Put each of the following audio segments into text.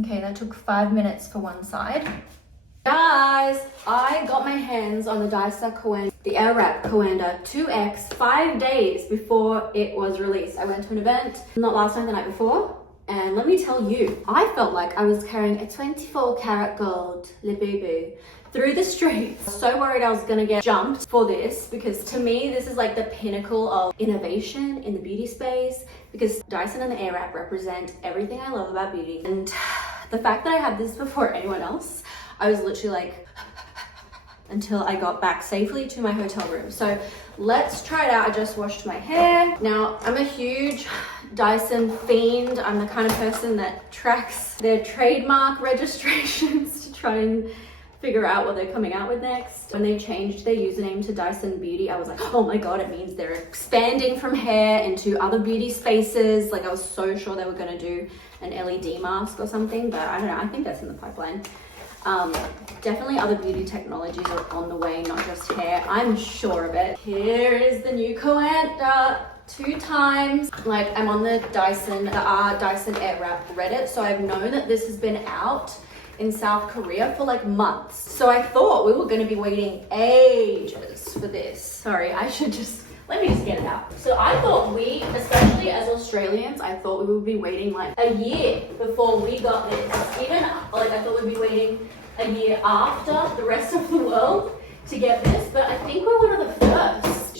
Okay, that took 5 minutes for one side. Guys, I got my hands on the Dyson Coanda, the Airwrap Coanda 2X 5 days before it was released. I went to an event, not last night, the night before, and let me tell you, I felt like I was carrying a 24 karat gold Labubu through the streets. So worried I was gonna get jumped for this, because to me, this is like the pinnacle of innovation in the beauty space, because Dyson and the Airwrap represent everything I love about beauty. And the fact that I had this before anyone else, I was literally like, until I got back safely to my hotel room. So let's try it out. I just washed my hair. Now, I'm a huge Dyson fiend. I'm the kind of person that tracks their trademark registrations to try and figure out what they're coming out with next. When they changed their username to Dyson Beauty, I was like, oh my God, it means they're expanding from hair into other beauty spaces. Like, I was so sure they were gonna do an LED mask or something, but I don't know, I think that's in the pipeline. Definitely other beauty technologies are on the way, not just hair. I'm sure of it. Here is the new Coanda 2 times. Like, I'm on the Dyson Airwrap Reddit, so I've known that this has been out in South Korea for like months. So I thought we were gonna be waiting ages for this. Sorry, let me just get it out. So I thought we, especially as Australians, I thought we would be waiting like a year before we got this. Even like I thought we'd be waiting a year after the rest of the world to get this, but I think we're one of the first.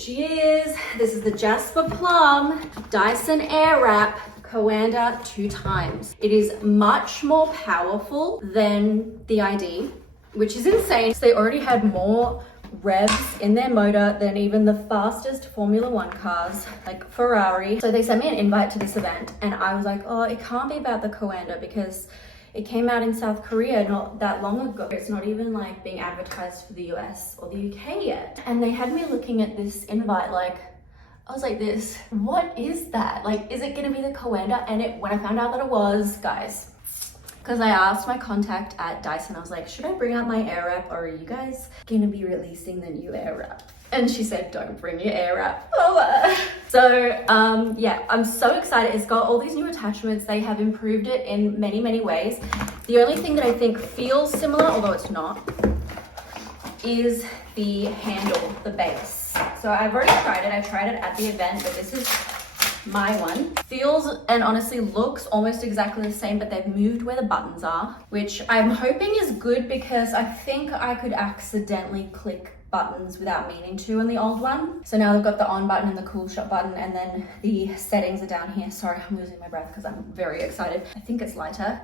This is the Jasper Plum Dyson Airwrap Coanda 2 times. It is much more powerful than the ID, which is insane. So they already had more revs in their motor than even the fastest Formula 1 cars, like Ferrari. So they sent me an invite to this event, and I was like, oh, it can't be about the Coanda because it came out in South Korea not that long ago. It's not even like being advertised for the US or the UK yet. And they had me looking at this invite like, I was like this, what is that? Like, is it gonna be the Coanda? And when I found out that it was, guys, because I asked my contact at Dyson, I was like, should I bring out my Airwrap, or are you guys gonna be releasing the new Airwrap? And she said, don't bring your Airwrap. So yeah, I'm so excited. It's got all these new attachments. They have improved it in many, many ways. The only thing that I think feels similar, although it's not, is the handle, the base. So I've already tried it. I tried it at the event, but this is my one. Feels and honestly looks almost exactly the same, but they've moved where the buttons are, which I'm hoping is good, because I think I could accidentally click buttons without meaning to in the old one. So now they've got the on button and the cool shot button, and then the settings are down here. Sorry, I'm losing my breath because I'm very excited. I think it's lighter.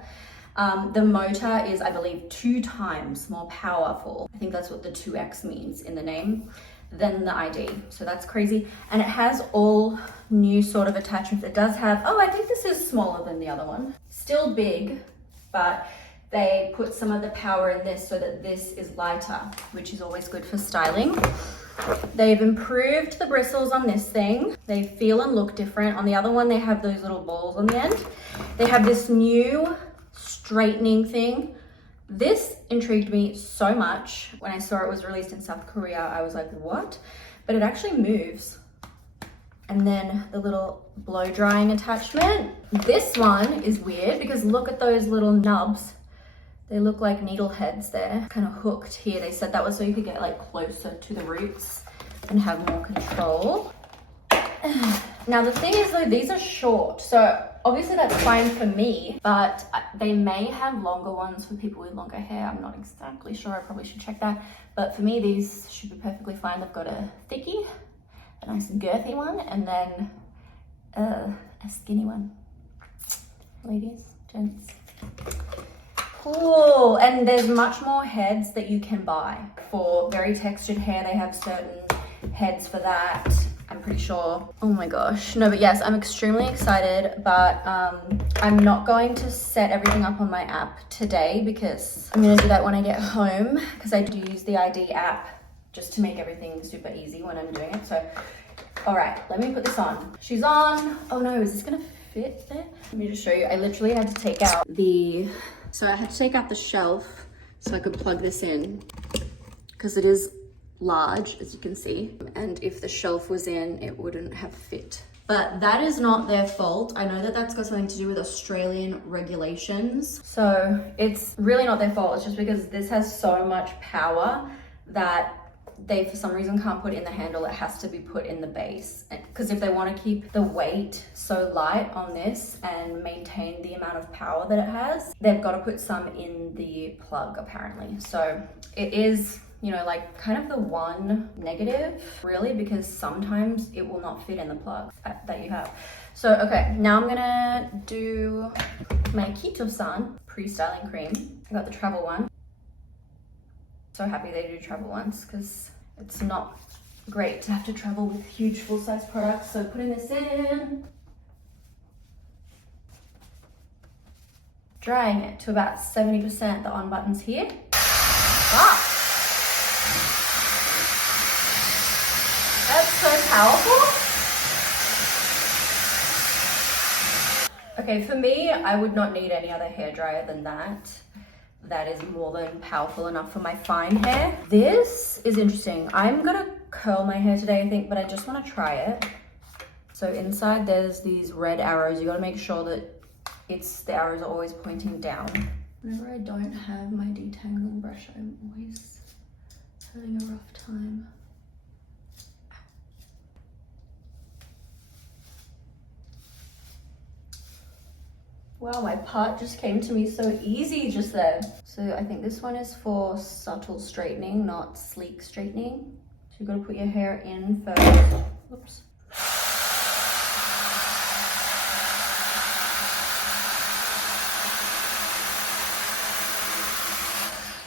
The motor is, I believe, 2 times more powerful. I think that's what the 2X means in the name, than the ID. So that's crazy. And it has all new sort of attachments. It does have, oh, I think this is smaller than the other one. Still big, but they put some of the power in this so that this is lighter, which is always good for styling. They've improved the bristles on this thing. They feel and look different. On the other one, they have those little balls on the end. They have this new straightening thing. This intrigued me so much. When I saw it was released in South Korea, I was like, what? But it actually moves. And then the little blow drying attachment. This one is weird because look at those little nubs. They look like needle heads there, kind of hooked here. They said that was so you could get like closer to the roots and have more control. Now the thing is though, these are short. So obviously that's fine for me, but they may have longer ones for people with longer hair. I'm not exactly sure, I probably should check that. But for me, these should be perfectly fine. They've got a thickie, a nice girthy one, and then a skinny one. Ladies, gents. Cool, and there's much more heads that you can buy. For very textured hair, they have certain heads for that. I'm pretty sure. Oh my gosh. No, but yes, I'm extremely excited, but I'm not going to set everything up on my app today because I'm gonna do that when I get home, because I do use the ID app just to make everything super easy when I'm doing it. So, all right, let me put this on. She's on. Oh no, is this gonna fit there? Let me just show you. I literally had to take out the shelf so I could plug this in, because it is large, as you can see, and if the shelf was in, it wouldn't have fit But that is not their fault. I know that that's got something to do with Australian regulations. So it's really not their fault. It's just because this has so much power that they for some reason can't put it in the handle. It has to be put in the base, because if they want to keep the weight so light on this and maintain the amount of power that it has, they've got to put some in the plug apparently. So it is, you know, like kind of the one negative really, because sometimes it will not fit in the plug that you have. So okay, now I'm gonna do my Keto-san pre-styling cream. I got the travel one. So happy they do travel ones, because it's not great to have to travel with huge full-size products. So putting this in, drying it to about 70%. The on button's here. Ah! That's so powerful. Okay, for me, I would not need any other hairdryer than that. That is more than powerful enough for my fine hair. This is interesting. I'm gonna curl my hair today, I think, but I just wanna try it. So inside there's these red arrows. You gotta make sure that the arrows are always pointing down. Whenever I don't have my detangling brush, I'm always having a rough time. Wow, my part just came to me so easy just then. So I think this one is for subtle straightening, not sleek straightening. So you've got to put your hair in first. Whoops.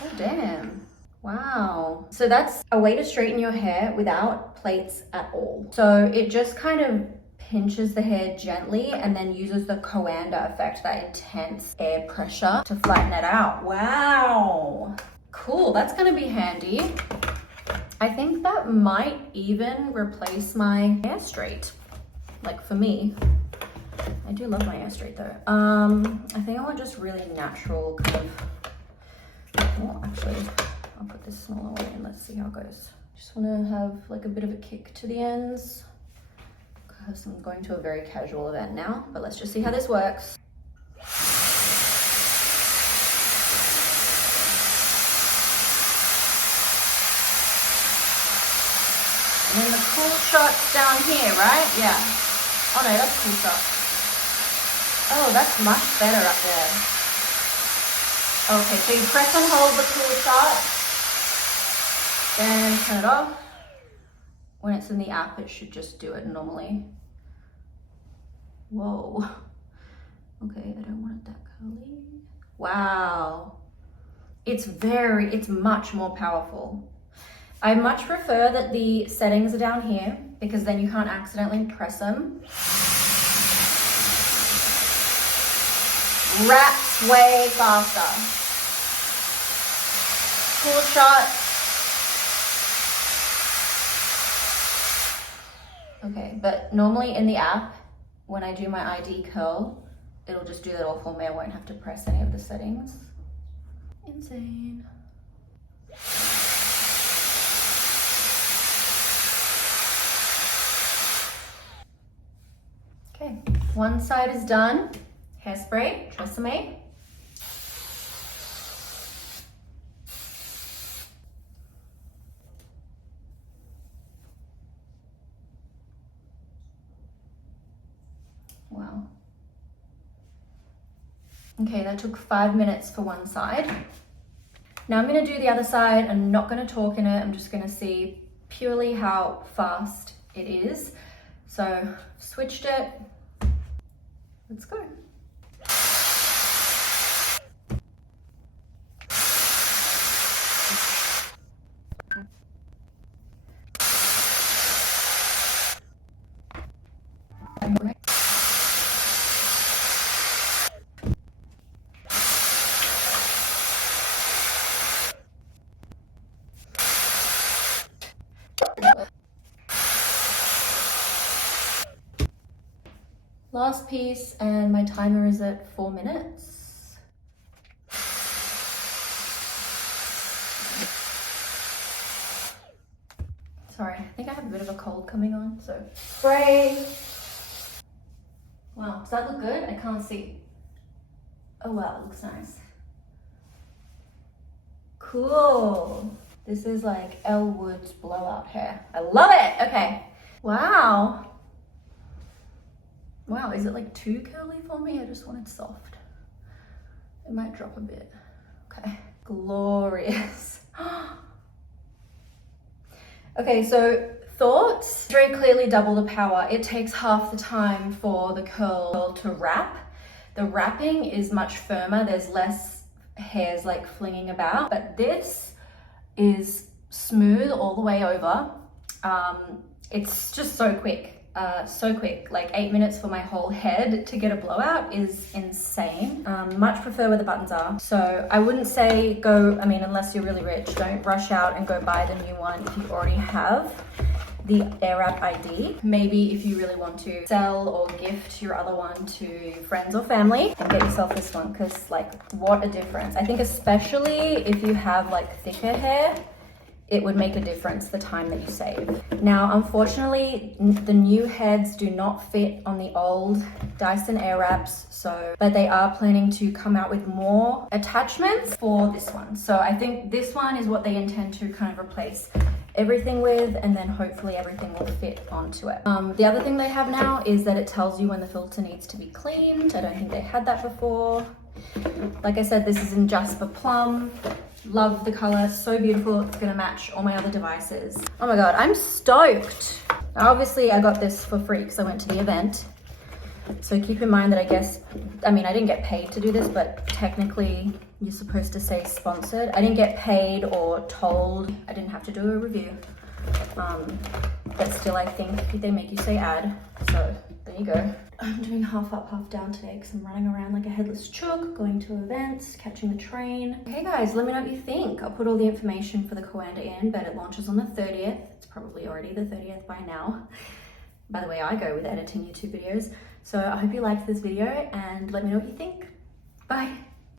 Oh, damn. Wow. So that's a way to straighten your hair without plaits at all. So it just kind of pinches the hair gently and then uses the Coanda effect, that intense air pressure, to flatten it out. Wow. Cool, that's gonna be handy. I think that might even replace my Airstrait. Like for me, I do love my Airstrait though. I think I want just really natural kind of, well, actually, I'll put this smaller one in, let's see how it goes. Just wanna have like a bit of a kick to the ends. I'm going to a very casual event now, but let's just see how this works. And then the cool shot's down here, right? Yeah. Oh no, that's cool shot. Oh, that's much better up there. Okay, so you press and hold the cool shot, then turn it off. When it's in the app, it should just do it normally. Whoa. Okay, I don't want it that curly. Wow. It's much more powerful. I much prefer that the settings are down here, because then you can't accidentally press them. Wraps way faster. Cool shot. Okay, but normally in the app, when I do my ID curl, it'll just do that all for me. I won't have to press any of the settings. Insane. Okay, one side is done. Hairspray, Tresemme. Wow. Okay, that took 5 minutes for one side. Now I'm gonna do the other side. I'm not gonna talk in it. I'm just gonna see purely how fast it is. So, switched it. Let's go. Last piece, and my timer is at 4 minutes. Sorry, I think I have a bit of a cold coming on, so spray. Wow, does that look good? I can't see. Oh wow, it looks nice. Cool. This is like Elle Woods blowout hair. I love it. Okay. Wow. Wow, is it like too curly for me? I just want it soft. It might drop a bit. Okay. Glorious. Okay, so thoughts. Very clearly double the power. It takes half the time for the curl to wrap. The wrapping is much firmer. There's less hairs like flinging about, but this is smooth all the way over. It's just so quick. Like 8 minutes for my whole head to get a blowout is insane. Much prefer where the buttons are. So I wouldn't say go, I mean, unless you're really rich, don't rush out and go buy the new one if you already have the Airwrap ID. Maybe if you really want to sell or gift your other one to friends or family, then get yourself this one, because like what a difference. I think especially if you have like thicker hair, it would make a difference the time that you save. Now, unfortunately, the new heads do not fit on the old Dyson Airwraps, but they are planning to come out with more attachments for this one. So I think this one is what they intend to kind of replace everything with, and then hopefully everything will fit onto it. The other thing they have now is that it tells you when the filter needs to be cleaned. I don't think they had that before. Like I said, this is in Jasper Plum. Love the color, so beautiful. It's gonna match all my other devices. Oh my God, I'm stoked. Obviously I got this for free because I went to the event. So keep in mind that I didn't get paid to do this, but technically you're supposed to say sponsored. I didn't get paid or told. I didn't have to do a review. But still, I think they make you say ad. So there you go. I'm doing half up, half down today because I'm running around like a headless chook, going to events, catching the train. Okay guys, let me know what you think. I'll put all the information for the Coanda in, but it launches on the 30th. It's probably already the 30th by now. By the way, I go with editing YouTube videos. So I hope you liked this video and let me know what you think. Bye.